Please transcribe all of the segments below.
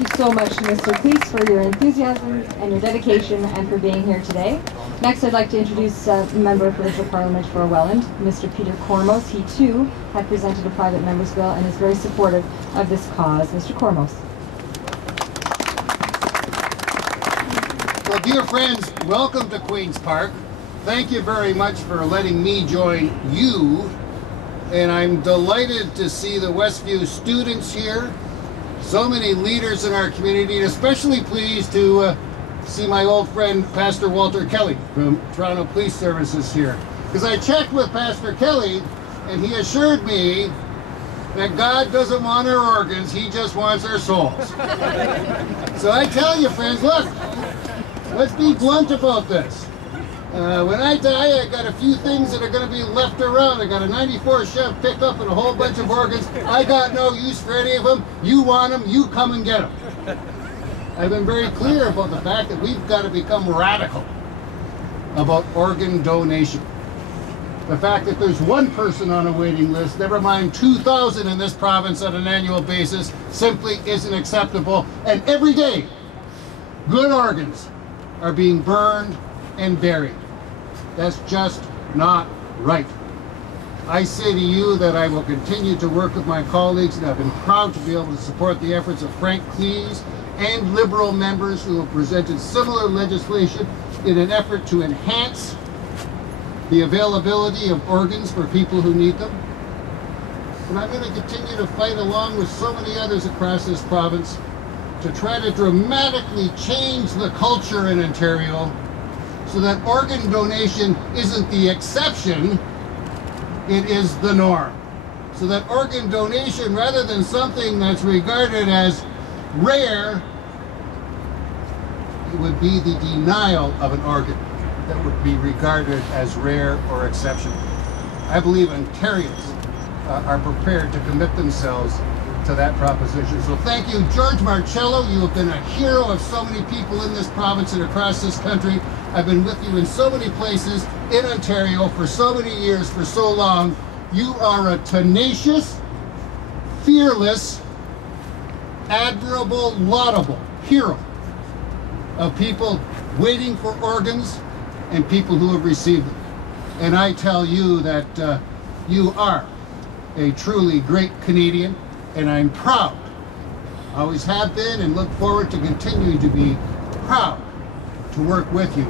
Thank you so much, Mr. Cleese, for your enthusiasm and your dedication and for being here today. Next, I'd like to introduce a member of Provincial Parliament for Welland, Mr. Peter Kormos. He too had presented a private member's bill and is very supportive of this cause. Mr. Kormos. Well, dear friends, welcome to Queen's Park. Thank you very much for letting me join you. And I'm delighted to see the Westview students here, so many leaders in our community, and especially pleased to see my old friend Pastor Walter Kelly from Toronto Police Services here. Because I checked with Pastor Kelly and he assured me that God doesn't want our organs, he just wants our souls. So I tell you friends, look, let's be blunt about this. When I die, I got a few things that are going to be left around. I got a 94 Chev pickup and a whole bunch of organs. I got no use for any of them. You want them, you come and get them. I've been very clear about the fact that we've got to become radical about organ donation. The fact that there's one person on a waiting list, never mind 2,000 in this province on an annual basis, simply isn't acceptable. And every day, good organs are being burned and buried. That's just not right. I say to you that I will continue to work with my colleagues, and I've been proud to be able to support the efforts of Frank Cleese and Liberal members who have presented similar legislation in an effort to enhance the availability of organs for people who need them. And I'm going to continue to fight along with so many others across this province to try to dramatically change the culture in Ontario so that organ donation isn't the exception, it is the norm. So that organ donation, rather than something that's regarded as rare, it would be the denial of an organ that would be regarded as rare or exceptional. I believe Ontarians are prepared to commit themselves to that proposition. So thank you, George Marcello. You have been a hero of so many people in this province and across this country. I've been with you in so many places in Ontario for so many years, for so long. You are a tenacious, fearless, admirable, laudable hero of people waiting for organs and people who have received them. And I tell you that you are a truly great Canadian, and I'm proud, always have been, and look forward to continuing to be proud to work with you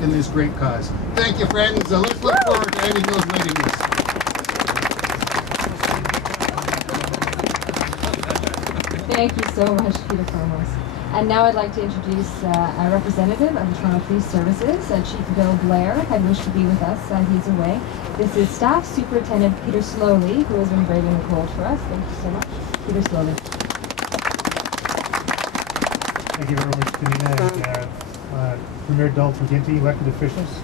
in this great cause. Thank you, friends. Let's look forward to ending those waiting lists. Thank you so much, Peter Kormos. And now I'd like to introduce a representative of the Toronto Police Services, Chief Bill Blair, had wished to be with us. He's away. This is Staff Superintendent Peter Slowly, who has been braving the cold for us. Thank you so much. Peter Slowly. Thank you very much, Danina, and Premier Dalton Ginty, elected officials,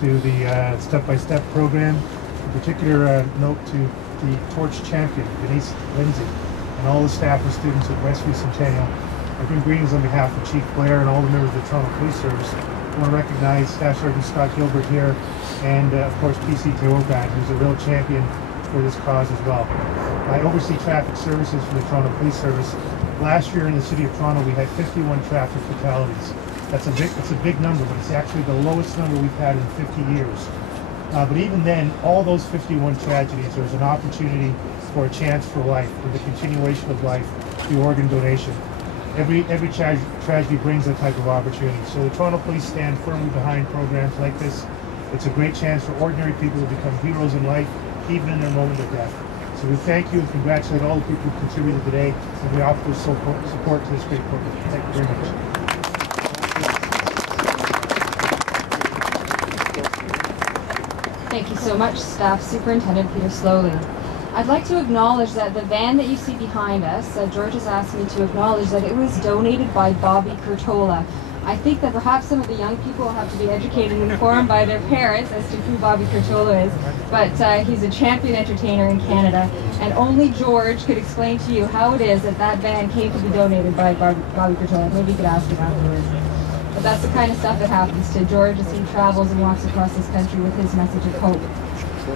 to the step-by-step program. In particular, note to the Torch Champion, Denise Lindsay, and all the staff and students at Westview Centennial. I bring greetings on behalf of Chief Blair and all the members of the Toronto Police Service. I want to recognize Staff Sergeant Scott Gilbert here, and of course PC Teoban, who's a real champion for this cause as well. I oversee traffic services for the Toronto Police Service. Last year in the City of Toronto we had 51 traffic fatalities. That's a big number, but it's actually the lowest number we've had in 50 years. But even then, all those 51 tragedies, there's an opportunity for a chance for life, for the continuation of life through organ donation. Every tragedy brings that type of opportunity. So the Toronto Police stand firmly behind programs like this. It's a great chance for ordinary people to become heroes in life, even in their moment of death. So we thank you and congratulate all the people who contributed today, and we offer support to this great program. Thank you very much. Thank you so much, Staff Superintendent Peter Slowly. I'd like to acknowledge that the van that you see behind us, George has asked me to acknowledge that it was donated by Bobby Curtola. I think that perhaps some of the young people will have to be educated and informed by their parents as to who Bobby Curtola is, but he's a champion entertainer in Canada, and only George could explain to you how it is that that van came to be donated by Bobby Curtola. Maybe you could ask him afterwards. But that's the kind of stuff that happens to George as he travels and walks across this country with his message of hope.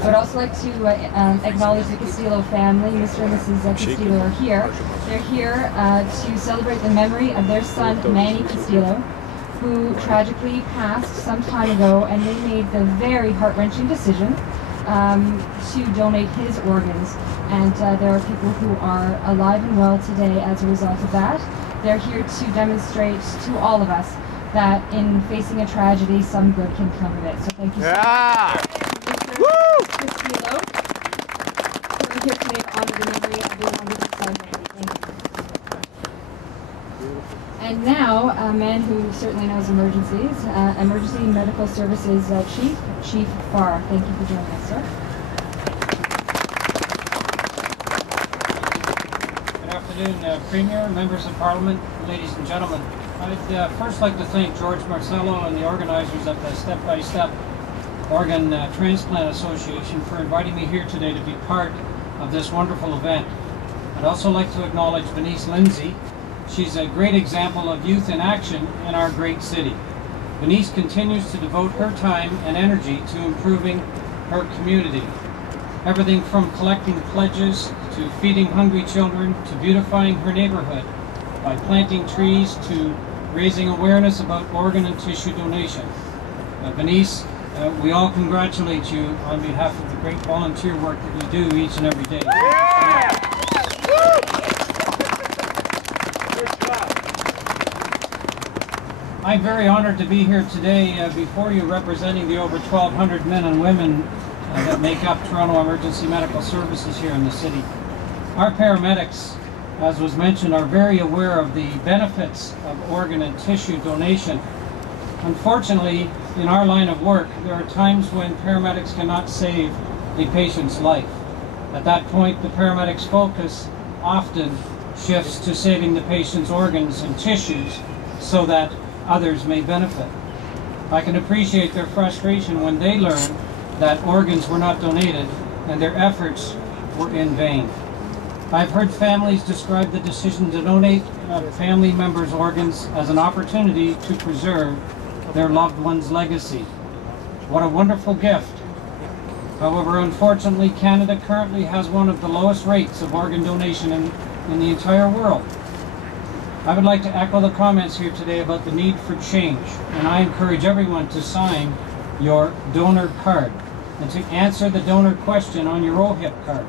I would also like to acknowledge the Castillo family. Mr. and Mrs. Castillo are here. They're here to celebrate the memory of their son, Manny Castillo, who tragically passed some time ago, and they made the very heart-wrenching decision to donate his organs. And there are people who are alive and well today as a result of that. They're here to demonstrate to all of us that in facing a tragedy, some good can come of it. So thank you so much. Mr. Castillo, we're here today to honor the memory of your wonderful son. Thank you. And now, a man who certainly knows emergencies, Emergency Medical Services Chief Farr. Thank you for joining us, sir. Good afternoon, Premier, members of Parliament, ladies and gentlemen. I'd first like to thank George Marcello and the organizers of the Step by Step Organ Transplant Association for inviting me here today to be part of this wonderful event. I'd also like to acknowledge Venice Lindsay. She's a great example of youth in action in our great city. Venice continues to devote her time and energy to improving her community. Everything from collecting pledges to feeding hungry children to beautifying her neighborhood by planting trees to raising awareness about organ and tissue donation. Venice, we all congratulate you on behalf of the great volunteer work that you do each and every day. I'm very honored to be here today before you, representing the over 1,200 men and women that make up Toronto Emergency Medical Services here in the city. Our paramedics, as was mentioned, are very aware of the benefits of organ and tissue donation. Unfortunately, in our line of work, there are times when paramedics cannot save a patient's life. At that point, the paramedics' focus often shifts to saving the patient's organs and tissues so that others may benefit. I can appreciate their frustration when they learn that organs were not donated and their efforts were in vain. I've heard families describe the decision to donate family members' organs as an opportunity to preserve their loved one's legacy. What a wonderful gift. However, unfortunately, Canada currently has one of the lowest rates of organ donation in the entire world. I would like to echo the comments here today about the need for change, and I encourage everyone to sign your donor card and to answer the donor question on your OHIP card.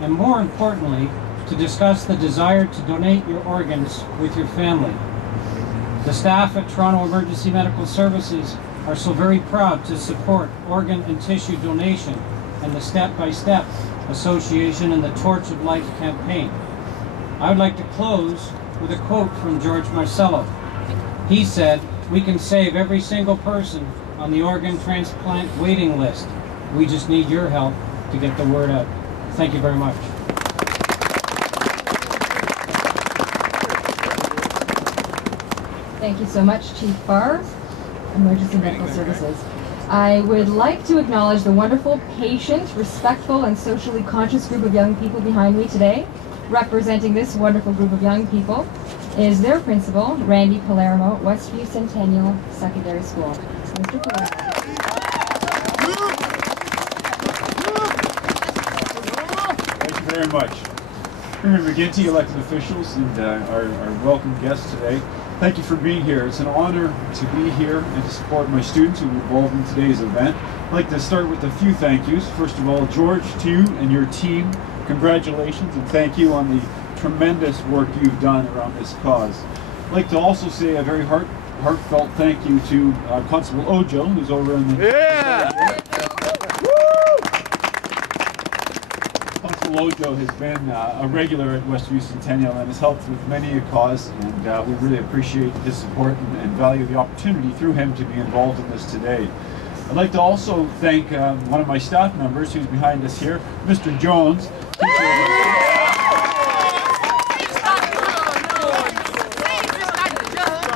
And more importantly, to discuss the desire to donate your organs with your family. The staff at Toronto Emergency Medical Services are so very proud to support organ and tissue donation and the Step by Step Association and the Torch of Life campaign. I would like to close with a quote from George Marcello. He said, "We can save every single person on the organ transplant waiting list. We just need your help to get the word out." Thank you very much. Thank you so much, Chief Farr, Emergency Medical Services. I would like to acknowledge the wonderful, patient, respectful, and socially conscious group of young people behind me today. Representing this wonderful group of young people is their principal, Randy Palermo, Westview Centennial Secondary School. Mr. Palermo. Thank you very much. Premier McGinty, elected officials, and our welcome guests today. Thank you for being here. It's an honor to be here and to support my students who are involved in today's event. I'd like to start with a few thank yous. First of all, George, to you and your team, congratulations and thank you on the tremendous work you've done around this cause. I'd like to also say a very heartfelt thank you to Constable Ojo, who's over in the... Yeah! Constable Ojo has been a regular at Westview Centennial and has helped with many a cause, and we really appreciate his support and value the opportunity through him to be involved in this today. I'd like to also thank one of my staff members who's behind us here, Mr. Jones.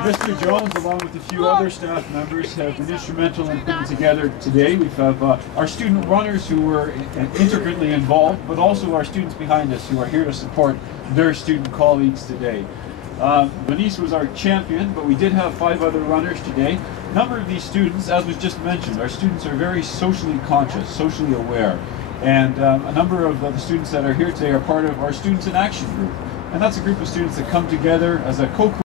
Mr. Jones, along with a few other staff members, have been instrumental in putting together today. We have our student runners who were intricately involved, but also our students behind us who are here to support their student colleagues today. Venice was our champion, but we did have 5 other runners today. A number of these students, as was just mentioned, our students are very socially conscious, socially aware. And a number of the students that are here today are part of our Students in Action group. And that's a group of students that come together as a co